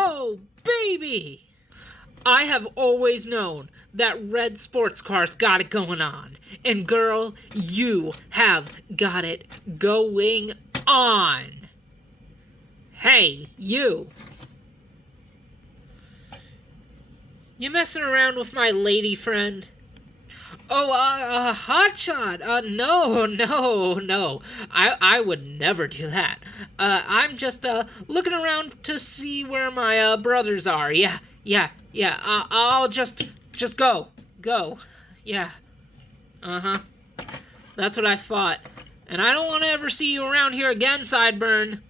Oh, baby! I have always known that red sports cars got it going on. And girl, you have got it going on. Hey, you. You messing around with my lady friend? Oh, Hotshot. No. I would never do that. I'm just, looking around to see where my, brothers are. Yeah. I'll just go. Yeah. Uh-huh. That's what I thought. And I don't want to ever see you around here again, Sideburn.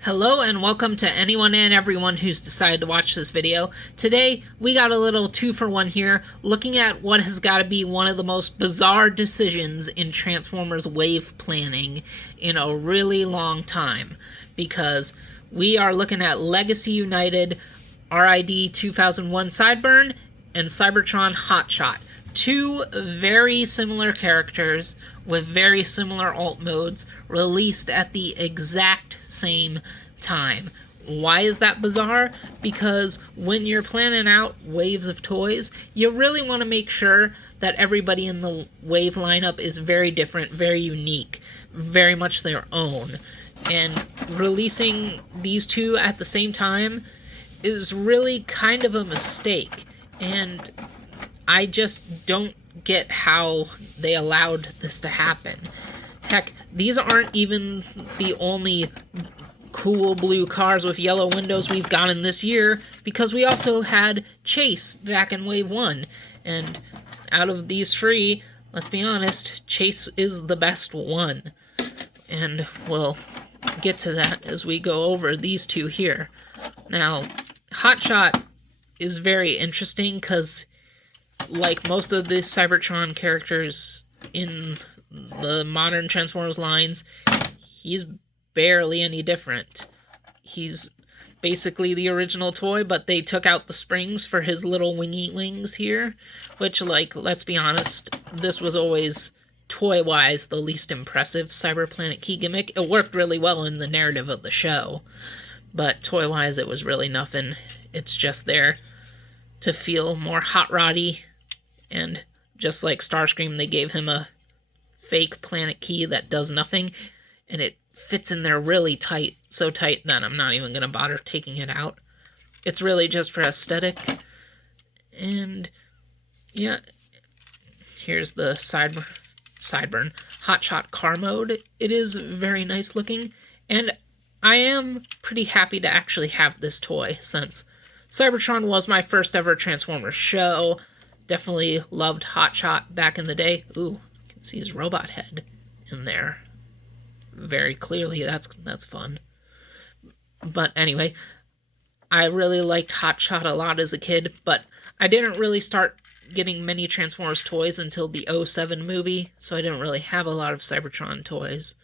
Hello and welcome to anyone and everyone who's decided to watch this video. Today, we got a little 2-for-1 here, looking at what has got to be one of the most bizarre decisions in Transformers wave planning in a really long time. Because we are looking at Legacy United RID 2001 Sideburn and Cybertron Hotshot. Two very similar characters with very similar alt modes released at the exact same time. Why is that bizarre? Because when you're planning out waves of toys, you really want to make sure that everybody in the wave lineup is very different, very unique, very much their own. And releasing these two at the same time is really kind of a mistake. And I just don't get how they allowed this to happen. Heck, these aren't even the only cool blue cars with yellow windows we've gotten this year, because we also had Chase back in Wave 1. And out of these three, let's be honest, Chase is the best one. And we'll get to that as we go over these two here. Now, Hotshot is very interesting because, like most of the Cybertron characters in the modern Transformers lines, he's barely any different. He's basically the original toy, but they took out the springs for his little wingy wings here, which, like, let's be honest, this was always, toy-wise, the least impressive Cyberplanet key gimmick. It worked really well in the narrative of the show, but toy-wise it was really nothing. It's just there to feel more hot roddy, and just like Starscream, they gave him a fake planet key that does nothing, and it fits in there really tight, so tight that I'm not even going to bother taking it out. It's really just for aesthetic. And yeah, here's the Sideburn Hotshot car mode. It is very nice looking, and I am pretty happy to actually have this toy, since Cybertron was my first ever Transformers show. Definitely loved Hotshot back in the day. Ooh, you can see his robot head in there very clearly. That's fun. But anyway, I really liked Hotshot a lot as a kid, but I didn't really start getting many Transformers toys until the 2007 movie, so I didn't really have a lot of Cybertron toys.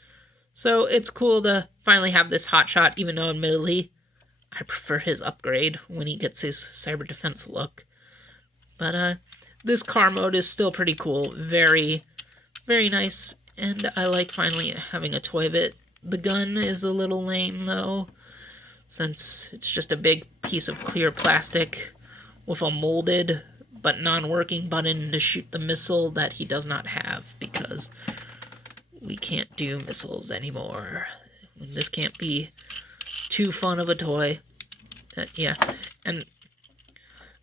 So it's cool to finally have this Hotshot, even though admittedly I prefer his upgrade when he gets his cyber defense look. But this car mode is still pretty cool. Very, very nice, and I like finally having a toy of it. The gun is a little lame, though, since it's just a big piece of clear plastic with a molded but non-working button to shoot the missile that he does not have, because we can't do missiles anymore. This can't be too fun of a toy. Yeah, and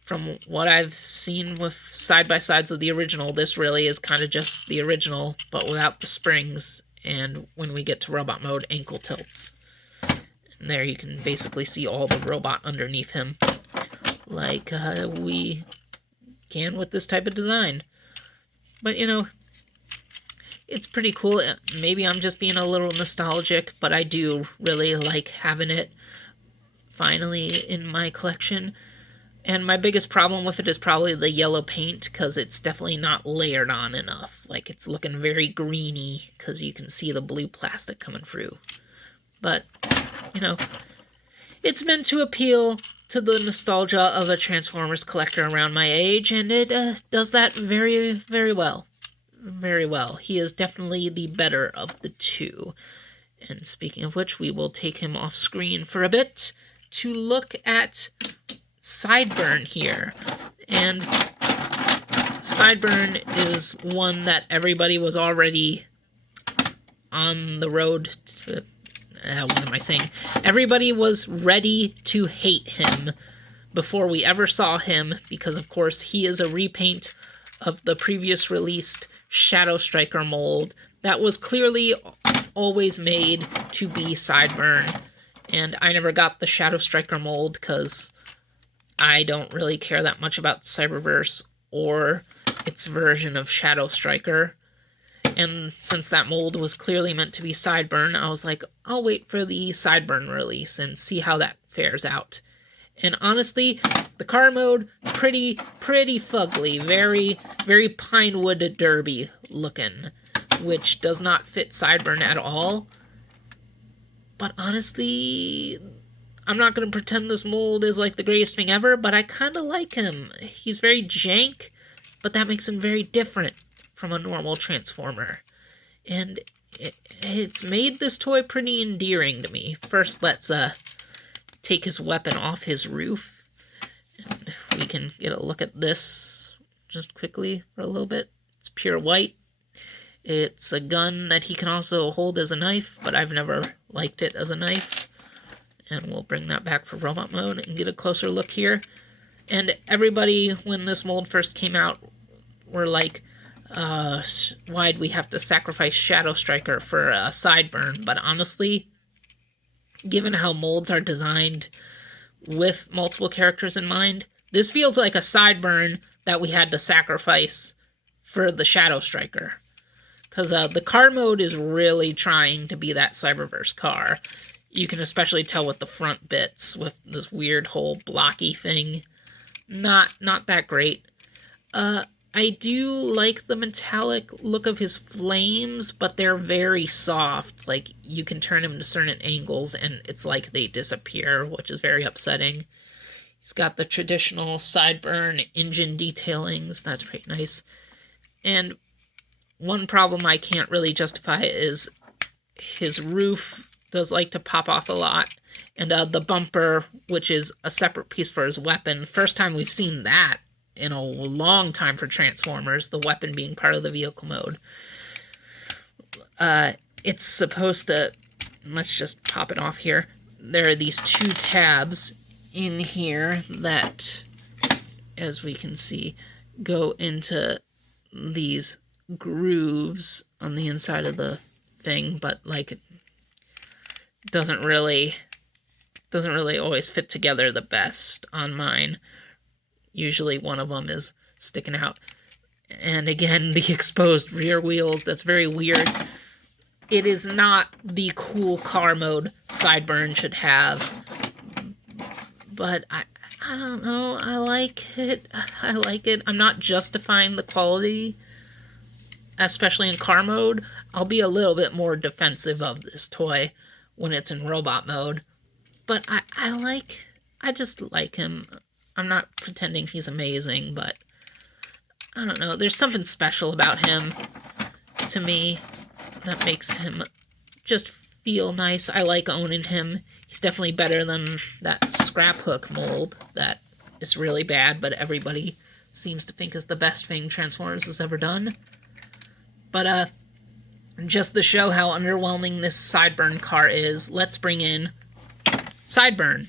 from what I've seen with side-by-sides of the original, this really is kind of just the original, but without the springs, and when we get to robot mode, ankle tilts. And there you can basically see all the robot underneath him, like we can with this type of design. But, you know, it's pretty cool. Maybe I'm just being a little nostalgic, but I do really like having it finally in my collection. And my biggest problem with it is probably the yellow paint, because it's definitely not layered on enough. Like, it's looking very greeny, because you can see the blue plastic coming through. But, you know, it's meant to appeal to the nostalgia of a Transformers collector around my age, and it does that very, very well. Very well. He is definitely the better of the two. And speaking of which, we will take him off screen for a bit to look at Sideburn here. And Sideburn is one that everybody was already on the road to... what am I saying? Everybody was ready to hate him before we ever saw him, because of course he is a repaint of the previous released Shadow Striker mold that was clearly always made to be Sideburn. And I never got the Shadow Striker mold because I don't really care that much about Cyberverse or its version of Shadow Striker. And since that mold was clearly meant to be Sideburn, I was like, I'll wait for the Sideburn release and see how that fares out. And honestly, the car mode, pretty fugly, very Pinewood Derby looking, which does not fit Sideburn at all. But honestly, I'm not going to pretend this mold is like the greatest thing ever, but I kind of like him. He's very jank, but that makes him very different from a normal Transformer. And it's made this toy pretty endearing to me. First, let's take his weapon off his roof. And we can get a look at this just quickly for a little bit. It's pure white. It's a gun that he can also hold as a knife, but I've never liked it as a knife. And we'll bring that back for robot mode and get a closer look here. And everybody, when this mold first came out, were like, why'd we have to sacrifice Shadow Striker for a Sideburn? But honestly, given how molds are designed with multiple characters in mind, this feels like a Sideburn that we had to sacrifice for the Shadow Striker. Because the car mode is really trying to be that Cyberverse car. You can especially tell with the front bits, with this weird whole blocky thing. Not that great. I do like the metallic look of his flames, but they're very soft. Like, you can turn him to certain angles, and it's like they disappear, which is very upsetting. He's got the traditional Sideburn engine detailings. That's pretty nice. And one problem I can't really justify is his roof does like to pop off a lot. And the bumper, which is a separate piece for his weapon. First time we've seen that in a long time for Transformers, the weapon being part of the vehicle mode. It's supposed to... Let's just pop it off here. There are these two tabs in here that, as we can see, go into these grooves on the inside of the thing, but like it doesn't really always fit together the best on mine. Usually one of them is sticking out. And again, the exposed rear wheels, that's very weird. It is not the cool car mode Sideburn should have. But I don't know, I like it. I like it. I'm not justifying the quality, especially in car mode. I'll be a little bit more defensive of this toy when it's in robot mode. But I just like him. I'm not pretending he's amazing, but I don't know. There's something special about him to me that makes him just feel nice. I like owning him. He's definitely better than that Scrap Hook mold that is really bad, but everybody seems to think is the best thing Transformers has ever done. But just to show how underwhelming this Sideburn car is, let's bring in Sideburn.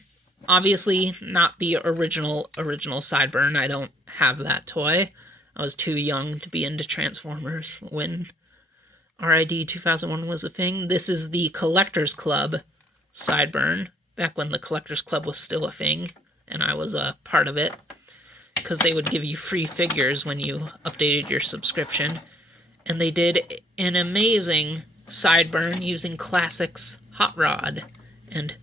Obviously, not the original Sideburn. I don't have that toy. I was too young to be into Transformers when RID 2001 was a thing. This is the Collectors Club Sideburn, back when the Collectors Club was still a thing, and I was a part of it, because they would give you free figures when you updated your subscription. And they did an amazing Sideburn using Classics Hot Rod. And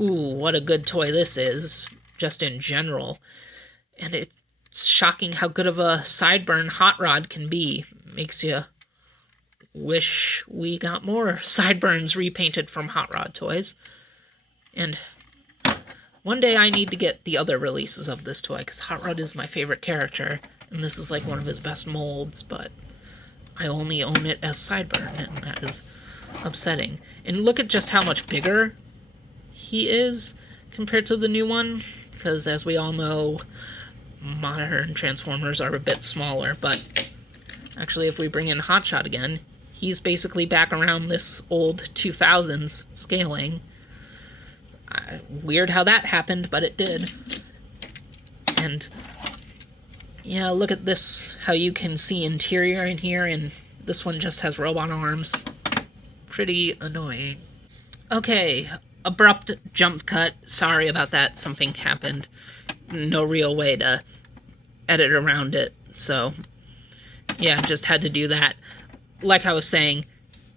ooh, what a good toy this is, just in general. And it's shocking how good of a Sideburn Hot Rod can be. Makes you wish we got more Sideburns repainted from Hot Rod toys. And one day I need to get the other releases of this toy, because Hot Rod is my favorite character, and this is like one of his best molds, but I only own it as Sideburn, and that is upsetting. And look at just how much bigger he is compared to the new one, because as we all know, modern Transformers are a bit smaller, but actually if we bring in Hotshot again, he's basically back around this old 2000s scaling. Weird how that happened, but it did. And yeah, look at this, how you can see interior in here, and this one just has robot arms. Pretty annoying. Okay, abrupt jump cut. Sorry about that, something happened. No real way to edit around it, so yeah, just had to do that. Like I was saying,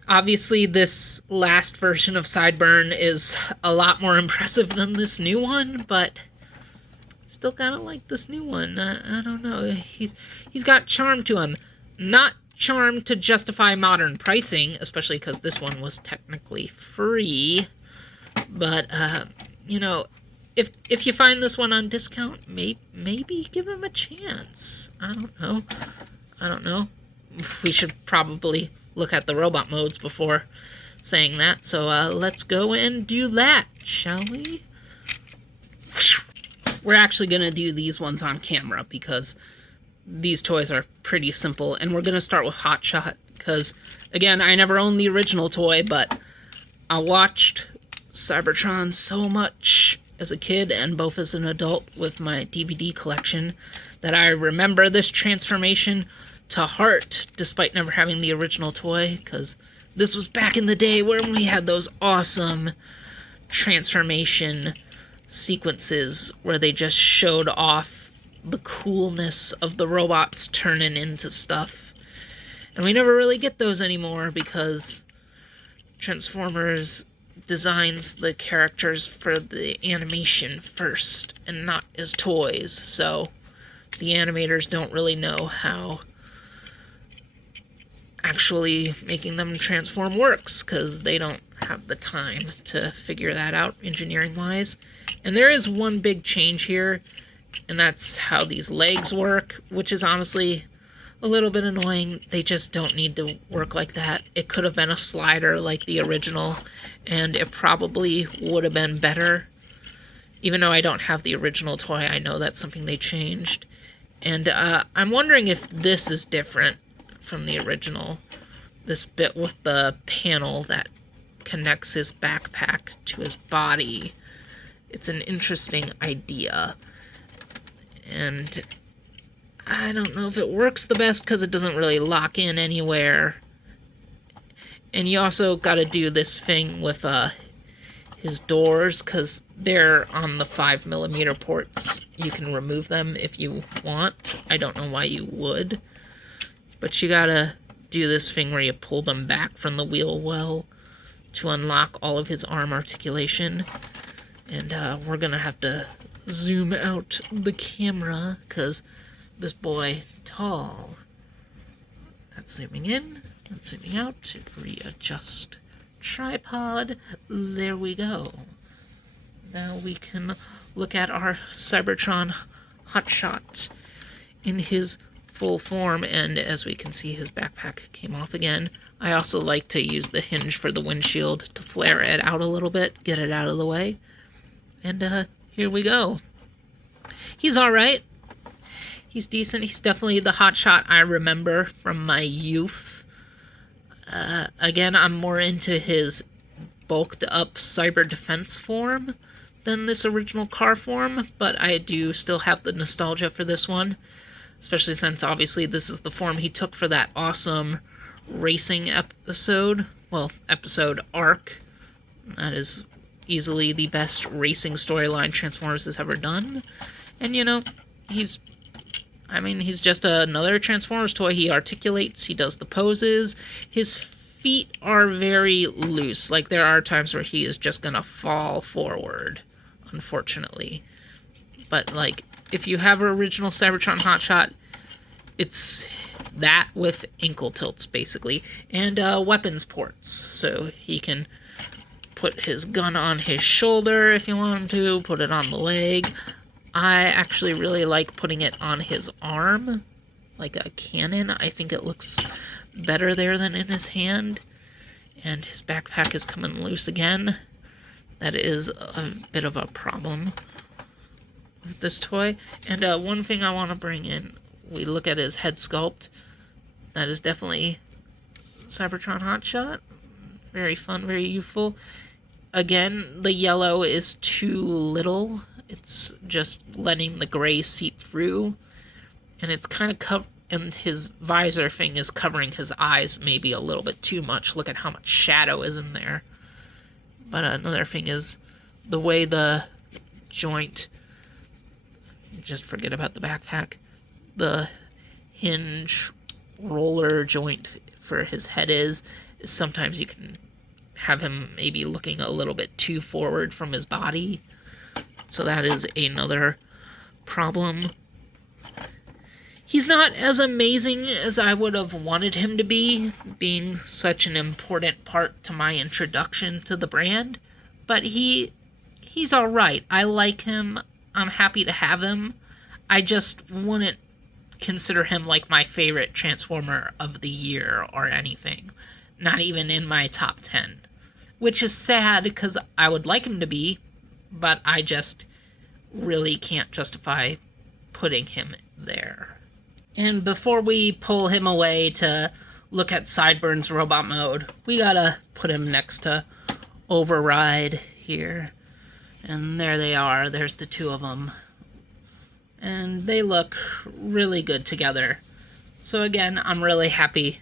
obviously this last version of Sideburn is a lot more impressive than this new one, but still kind of like this new one. I don't know. He's got charm to him. Not charm to justify modern pricing, especially because this one was technically free. But, you know, if you find this one on discount, maybe give him a chance. I don't know. We should probably look at the robot modes before saying that. So let's go and do that, shall we? We're actually going to do these ones on camera because these toys are pretty simple. And we're going to start with Hotshot because, again, I never owned the original toy, but I watched Cybertron so much as a kid and both as an adult with my DVD collection that I remember this transformation to heart, despite never having the original toy, because this was back in the day when we had those awesome transformation sequences where they just showed off the coolness of the robots turning into stuff. And we never really get those anymore because Transformers designs the characters for the animation first and not as toys, so the animators don't really know how actually making them transform works because they don't have the time to figure that out engineering-wise. And there is one big change here, and that's how these legs work, which is honestly a little bit annoying. They just don't need to work like that. It could have been a slider like the original, and it probably would have been better. Even though I don't have the original toy, I know that's something they changed. And I'm wondering if this is different from the original. This bit with the panel that connects his backpack to his body. It's an interesting idea. And I don't know if it works the best because it doesn't really lock in anywhere. And you also got to do this thing with his doors because they're on the 5mm ports. You can remove them if you want. I don't know why you would. But you got to do this thing where you pull them back from the wheel well to unlock all of his arm articulation. And we're going to have to zoom out the camera because this boy tall. That's zooming in, that's zooming out, readjust tripod, there we go. Now we can look at our Cybertron Hotshot in his full form, and as we can see his backpack came off again. I also like to use the hinge for the windshield to flare it out a little bit, get it out of the way. And here we go. He's alright. He's decent. He's definitely the Hotshot I remember from my youth. Again, I'm more into his bulked up cyber defense form than this original car form, but I do still have the nostalgia for this one, especially since obviously this is the form he took for that awesome racing episode. Well, episode arc. That is easily the best racing storyline Transformers has ever done. And you know, he's just another Transformers toy. He articulates, he does the poses. His feet are very loose. Like, there are times where he is just gonna fall forward, unfortunately. But, like, if you have an original Cybertron Hotshot, it's that with ankle tilts, basically. And weapons ports, so he can put his gun on his shoulder if you want him to, put it on the leg. I actually really like putting it on his arm, like a cannon. I think it looks better there than in his hand. And his backpack is coming loose again. That is a bit of a problem with this toy. And one thing I want to bring in, we look at his head sculpt. That is definitely Cybertron Hotshot. Very fun, very youthful. Again, the yellow is too little. It's just letting the gray seep through. And it's kind of and his visor thing is covering his eyes maybe a little bit too much. Look at how much shadow is in there. But another thing is the way the joint, just forget about the backpack, the hinge roller joint for his head is sometimes you can have him maybe looking a little bit too forward from his body. So that is another problem. He's not as amazing as I would have wanted him to be, being such an important part to my introduction to the brand, but he's alright. I like him. I'm happy to have him. I just wouldn't consider him like my favorite Transformer of the year or anything. Not even in my top 10. Which is sad because I would like him to be, but I just really can't justify putting him there. And before we pull him away to look at Sideburns robot mode, we gotta put him next to Override here. And there they are. There's the two of them. And they look really good together. So again, I'm really happy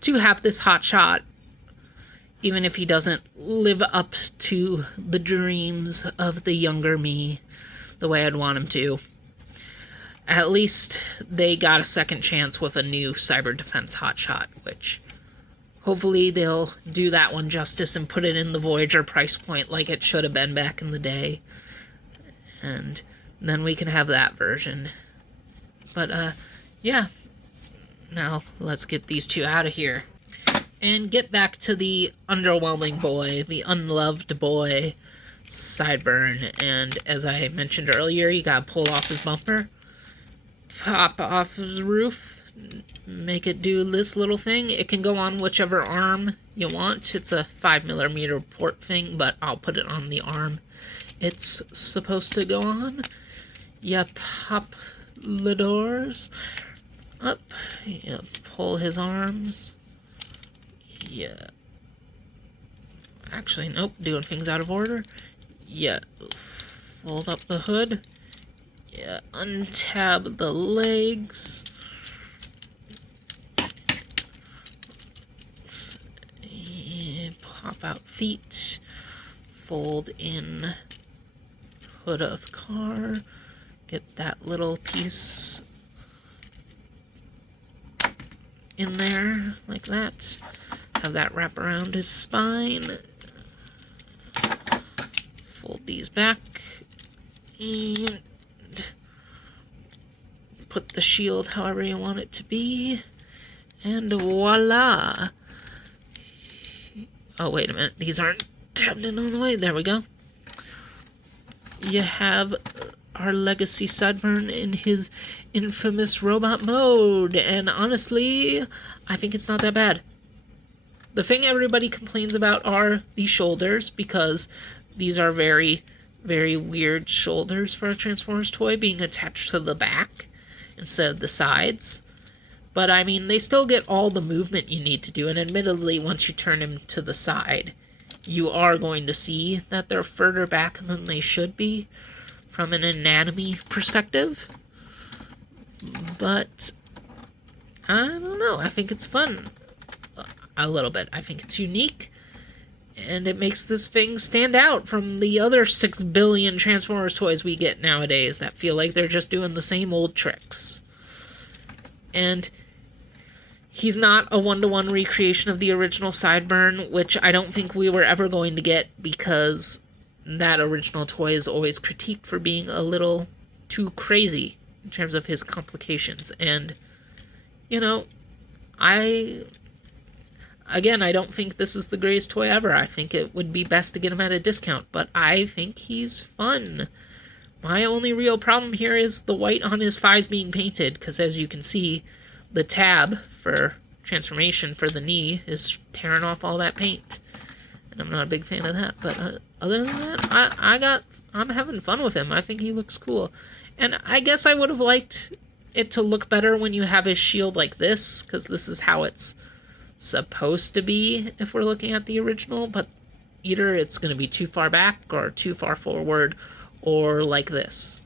to have this Hotshot, even if he doesn't live up to the dreams of the younger me the way I'd want him to. At least they got a second chance with a new Cyber Defense Hotshot, which hopefully they'll do that one justice and put it in the Voyager price point like it should have been back in the day. And then we can have that version. But, yeah. Now, let's get these two out of here. And get back to the underwhelming boy, the unloved boy, Sideburn. And as I mentioned earlier, you gotta pull off his bumper, pop off his roof, make it do this little thing. It can go on whichever arm you want. It's a 5mm port thing, but I'll put it on the arm it's supposed to go on. You pop the doors up, you pull his arms. Yeah. Actually, nope, doing things out of order. Yeah, fold up the hood. Yeah, untab the legs. Yeah, pop out feet. Fold in hood of car. Get that little piece in there, like that. Have that wrap around his spine. Fold these back. And put the shield however you want it to be. And voila! Oh, wait a minute. These aren't tabbed in all the way. There we go. You have our legacy Sideburn in his infamous robot mode. And honestly, I think it's not that bad. The thing everybody complains about are the shoulders, because these are very, very weird shoulders for a Transformers toy, being attached to the back instead of the sides. But, I mean, they still get all the movement you need to do, and admittedly, once you turn him to the side, you are going to see that they're further back than they should be from an anatomy perspective. But, I don't know, I think it's fun. A little bit. I think it's unique, and it makes this thing stand out from the other 6 billion Transformers toys we get nowadays that feel like they're just doing the same old tricks. And he's not a one-to-one recreation of the original Sideburn, which I don't think we were ever going to get, because that original toy is always critiqued for being a little too crazy in terms of his complications. And, you know, Again, I don't think this is the greatest toy ever. I think it would be best to get him at a discount, but I think he's fun. My only real problem here is the white on his thighs being painted, because as you can see, the tab for transformation for the knee is tearing off all that paint. I'm not a big fan of that, but other than that, I'm having fun with him. I think he looks cool. And I guess I would have liked it to look better when you have his shield like this, because this is how it's supposed to be if we're looking at the original, but either it's going to be too far back or too far forward or like this.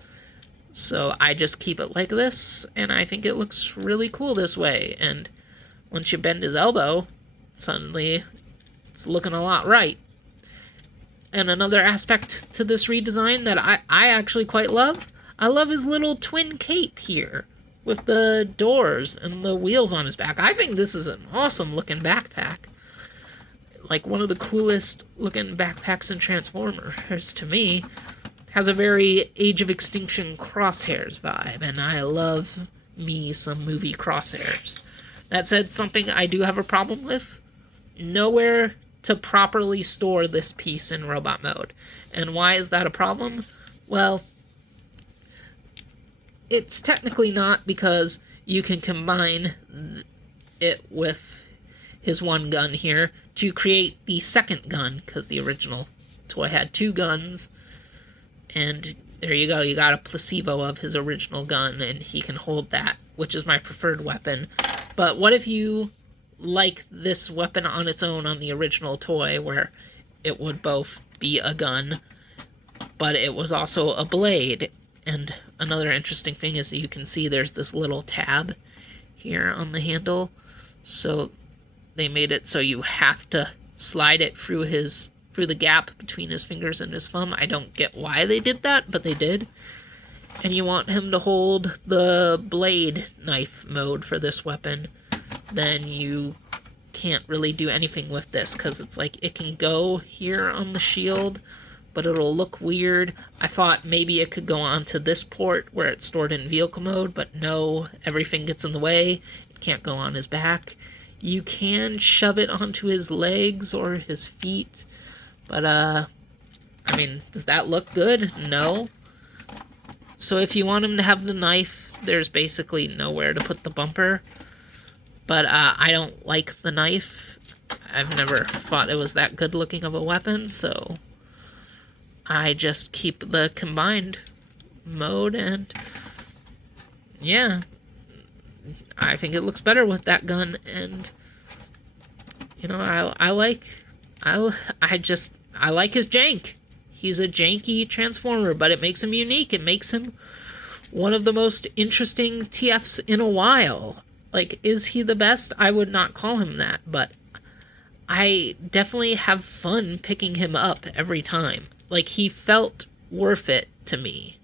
So I just keep it like this, and I think it looks really cool this way. And once you bend his elbow, suddenly it's looking a lot right. And another aspect to this redesign that I actually quite love, I love his little twin cape here with the doors and the wheels on his back. I think this is an awesome looking backpack. Like one of the coolest looking backpacks in Transformers to me. Has a very Age of Extinction Crosshairs vibe, and I love me some movie Crosshairs. That said, something I do have a problem with, nowhere to properly store this piece in robot mode. And why is that a problem? Well, it's technically not, because you can combine it with his one gun here to create the second gun, because the original toy had two guns. And there you go, you got a placebo of his original gun, and he can hold that, which is my preferred weapon. But what if you like this weapon on its own on the original toy, where it would both be a gun, but it was also a blade? And another interesting thing is that you can see there's this little tab here on the handle. So they made it so you have to slide it through the gap between his fingers and his thumb. I don't get why they did that, but they did. And you want him to hold the blade knife mode for this weapon, then you can't really do anything with this, because it's like it can go here on the shield, but it'll look weird. I thought maybe it could go onto this port where it's stored in vehicle mode, but no, everything gets in the way. It can't go on his back. You can shove it onto his legs or his feet, but, I mean, does that look good? No. So if you want him to have the knife, there's basically nowhere to put the bumper. But, I don't like the knife. I've never thought it was that good looking of a weapon, so I just keep the combined mode, and yeah, I think it looks better with that gun. And, you know, I like his jank. He's a janky Transformer, but it makes him unique. It makes him one of the most interesting TFs in a while. Like, is he the best? I would not call him that, but I definitely have fun picking him up every time. Like, he felt worth it to me.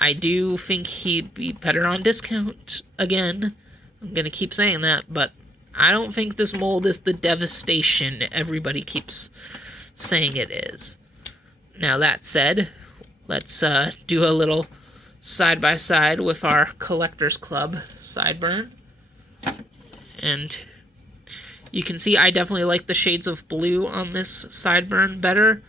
I do think he'd be better on discount. Again, I'm gonna keep saying that, but I don't think this mold is the devastation everybody keeps saying it is. Now, that said, let's do a little side-by-side with our Collectors Club Sideburn. And you can see I definitely like the shades of blue on this Sideburn better.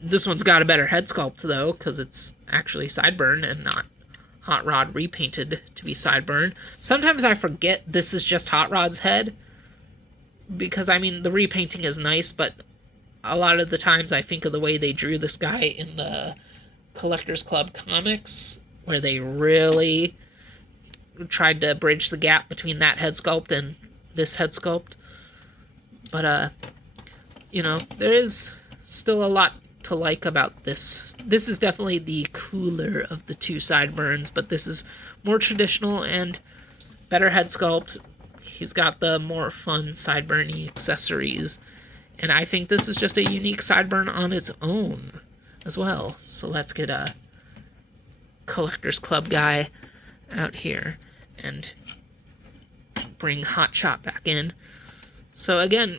This one's got a better head sculpt, though, because it's actually Sideburn and not Hot Rod repainted to be Sideburn. Sometimes I forget this is just Hot Rod's head, because, I mean, the repainting is nice, but a lot of the times I think of the way they drew this guy in the Collectors Club comics, where they really tried to bridge the gap between that head sculpt and this head sculpt. But, you know, there is still a lot to like about this. This is definitely the cooler of the two Sideburns, but this is more traditional and better head sculpt. He's got the more fun Sideburn-y accessories, and I think this is just a unique Sideburn on its own as well. So let's get a Collectors Club guy out here and bring Hot Shot back in. So again,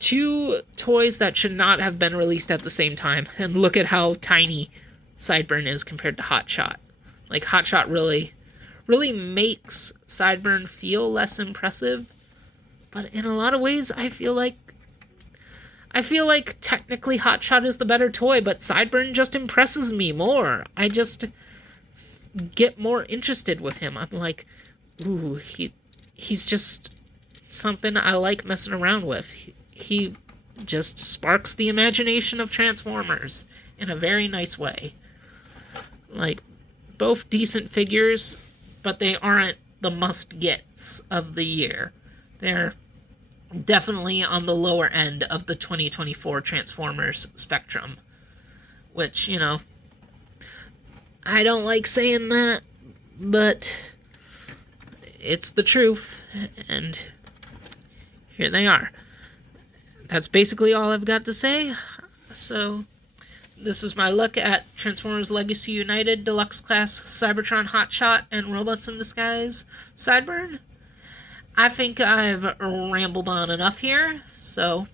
two toys that should not have been released at the same time. And look at how tiny Sideburn is compared to Hot Shot. Like, Hot Shot really makes Sideburn feel less impressive. But in a lot of ways, I feel like technically Hot Shot is the better toy, but Sideburn just impresses me more. I just get more interested with him. I'm like, ooh, he's just something I like messing around with. he just sparks the imagination of Transformers in a very nice way. Like, both decent figures, but they aren't the must-gets of the year. They're definitely on the lower end of the 2024 Transformers spectrum. Which, you know, I don't like saying that, but it's the truth, and here they are. That's basically all I've got to say. So, this is my look at Transformers Legacy United Deluxe Class Cybertron Hotshot and Robots in Disguise Sideburn. I think I've rambled on enough here, so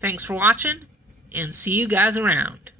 thanks for watching, and see you guys around.